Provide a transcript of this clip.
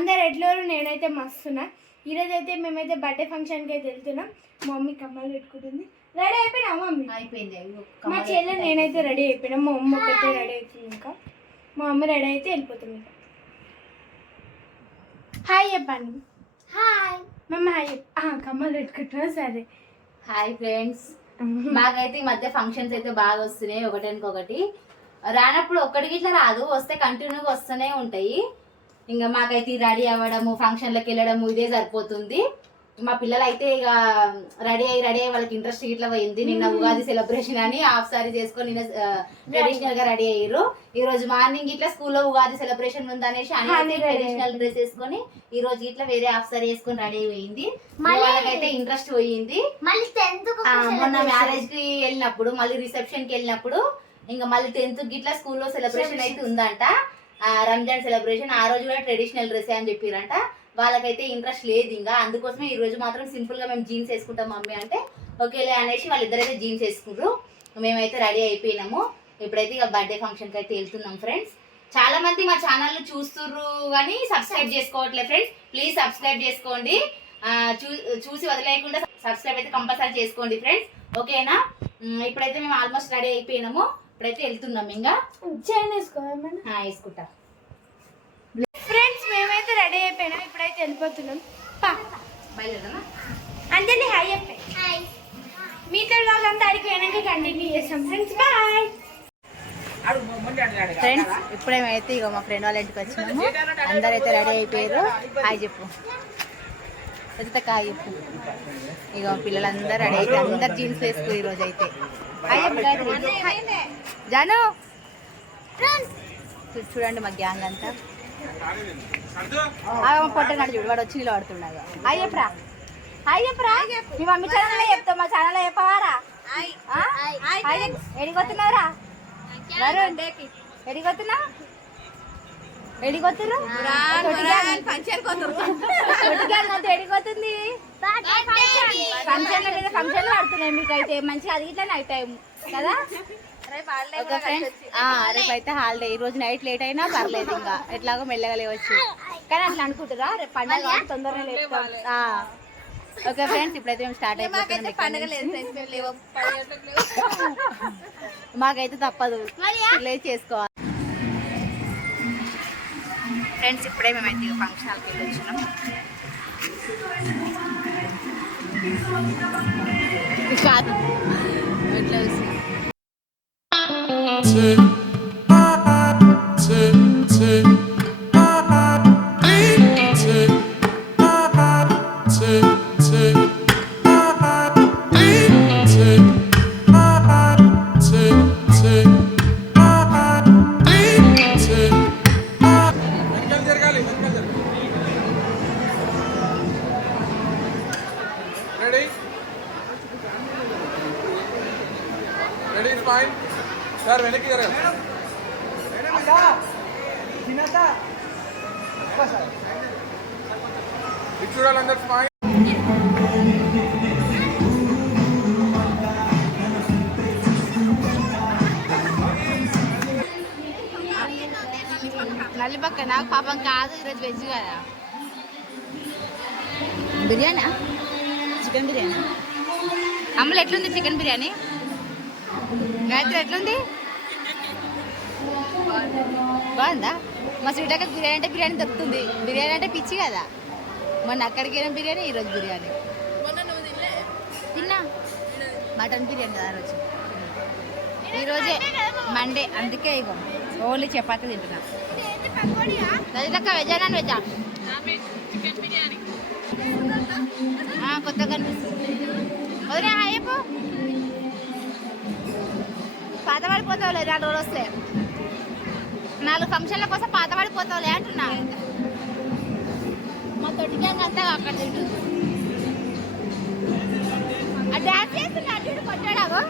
అందరు ఎట్లరు నేనైతే మస్తున్నా. ఈరోజు అయితే మేమైతే బర్త్డే ఫంక్షన్కి అయితే వెళ్తున్నాం. మా మమ్మీ కమ్మలు పెట్టుకుంటుంది. రెడీ అయిపోయినా మమ్మీ? అయిపోయింది. మా చెల్లె నేనైతే రెడీ అయిపోయినా. మా మమ్మీ ఒకటే రెడీ అవుతుంది. ఇంకా మా మమ్మీ రెడీ అయితే వెళ్ళిపోతుంది. ఇంకా హాయ్ చెప్పండి. Hi mummy. హాయ్ కమ్మలు పెట్టుకుంటున్నా. సరే హాయ్ ఫ్రెండ్స్. మాకైతే ఈ మధ్య ఫంక్షన్స్ అయితే బాగా వస్తున్నాయి, ఒకటి రానప్పుడు ఒక్కడికి ఇట్లా రాదు, వస్తే కంటిన్యూగా వస్తూనే ఉంటాయి. ఇంకా మాకైతే రెడీ అవ్వడము, ఫంక్షన్లకు వెళ్ళడము ఇదే సరిపోతుంది. మా పిల్లలు అయితే ఇక రెడీ అయ్యి వాళ్ళకి ఇంట్రెస్ట్ ఇట్లా పోయింది. నిన్న ఉగాది సెలబ్రేషన్ అని హాఫ్ సారీ చేసుకొని నిన్న ట్రెడిషనల్ గా రెడీ అయ్యారు. ఈ రోజు మార్నింగ్ ఇట్లా స్కూల్లో ఉగాది సెలబ్రేషన్ ఉందనేసి అన్ని ట్రెడిషనల్ డ్రెస్ వేసుకొని ఈ రోజు ఇట్లా వేరే హాఫ్ సారీ వేసుకొని రెడీ అయ్యింది. వాళ్ళకైతే ఇంట్రెస్ట్ పోయింది. మొన్న మ్యారేజ్ కి వెళ్ళినప్పుడు, మళ్ళీ రిసెప్షన్ కి వెళ్ళినప్పుడు, ఇంకా మళ్ళీ 10th గిట్లా స్కూల్లో సెలబ్రేషన్ అయితే ఉందంట, రంజాన్ సెలబ్రేషన్. ఆ రోజు కూడా ట్రెడిషనల్ డ్రెస్ అని చెప్పారంట. వాళ్ళకైతే ఇంట్రెస్ట్ లేదు ఇంకా, అందుకోసమే ఈ రోజు మాత్రం సింపుల్ గా మేము జీన్స్ వేసుకుంటాం మమ్మీ అంటే ఓకేలే అనేసి వాళ్ళిద్దరైతే జీన్స్ వేసుకుంటారు. మేమైతే రెడీ అయిపోయినాము. ఇప్పుడైతే ఇక బర్త్డే ఫంక్షన్కి అయితే వెళ్తున్నాం ఫ్రెండ్స్. చాలా మంది మా ఛానల్ చూస్తుర్రు కానీ సబ్స్క్రైబ్ చేసుకోవట్లేదు ఫ్రెండ్స్. ప్లీజ్ సబ్స్క్రైబ్ చేసుకోండి. చూసి వదిలేయకుండా సబ్స్క్రైబ్ అయితే కంపల్సరీ చేసుకోండి ఫ్రెండ్స్, ఓకేనా? ఇప్పుడైతే మేము ఆల్మోస్ట్ రెడీ అయిపోయినాము. ఇప్పుడైతే వెళ్తున్నాం. ఇంకా వేసుకుంటా ఫ్రెండ్స్. మేమైతే రెడీ అయిపోయినాం. ఇప్పుడైతే వెళ్ళిపోతున్నాం. బయలుదేరనా? అంజలి హాయ్ చెప్పే. మీతో వాళ్ళంతా అడిగిపోయినాక కంటిన్యూ చేస్తాం ఫ్రెండ్స్. Bye friends. ఇప్పుడేమైతే ఇక మా ఫ్రెండ్ వాళ్ళ ఇంటికి వచ్చినాము. అందరైతే రెడీ అయిపోయారు. హాయ్ చెప్పు. హాయ్ చెప్పు. ఇక పిల్లలందరూ రెడీ అయితే అందరు జీన్స్ వేసుకో ఈ రోజు అయితే. హాయ్ చెప్పు జాను. చూడండి మా గ్యాంగ్ అంతా పొట్టనాడు చూడు, వాడు వచ్చి ఇలా పడుతున్నాడు. హాయ్ చెప్పరా. హాయ్ చెప్పరా. మీ మమ్మీ ఛానల్లో చెప్తావు, మా ఛానల్లో చెప్పవారా? ఎడిగొస్తున్నావురా? ఎడిగొస్తున్నా? ఎడిగొత్తురు ఎడిగొతుంది. ఫంక్షన్ల మీద ఫంక్షన్లు పడుతున్నాయి మీకైతే మంచిగా. అది ఇట్లా నైట్ టైం కదా. రేపు అయితే హాలిడే. ఈ రోజు నైట్ లేట్ అయినా పర్లేదు, ఇంకా ఎట్లాగో మెల్లగా లేవచ్చు. కానీ అట్లా అనుకుంటారా, రేపు పండగ తొందరగా లేస్తాం. Okay friends. ఇప్పుడైతే మేము స్టార్ట్ అయిపోతున్నాం. మాకైతే తప్పదు, లేట్ చేసుకోవాలి ఫ్రెండ్స్. ఇప్పుడే మేమైతే ఫంక్షన్ హాల్కి వెళ్ళి వచ్చినాం. ఎట్లా సార్ వెనక్కి చూడాలి అందరు స్మైల్. నల్లి పక్క నాకు పాపం కాదు, ఈరోజు వెజ్ కదా. బిర్యానా? చికెన్ బిర్యానీ. అమ్మలు ఎట్లుంది చికెన్ బిర్యానీ? గాయత్రి ఎట్లుంది? బాగుందా? మా స్వీట్ బిర్యానీ అంటే బిర్యానీ దొరుకుతుంది. బిర్యానీ అంటే పిచ్చి కదా. మొన్న అక్కడికి వెళ్ళిన బిర్యానీ, ఈరోజు బిర్యానీ తిన్నా. మటన్ బిర్యానీ కదా రోజు. ఈరోజే మండే, అందుకే ఇగో ఓన్లీ చపాతీ తింటున్నా. రజితక్క వెజ్జా నాన్ వెజ్జా? కొత్తగా కనిపిస్తుంది. వదిలే హాయ్ చెప్పు. పాత పడిపోతావులే 2 రోజులు వస్తే. 4 ఫంక్షన్ల కోసం పాత పడిపోతావులే అంటున్నా. మా తొట్టి గ్యాంగ్ అంతా అక్కడ తింటుంది. ఆ డ్యాన్స్ చేస్తున్నా అటు కొట్టాడావు.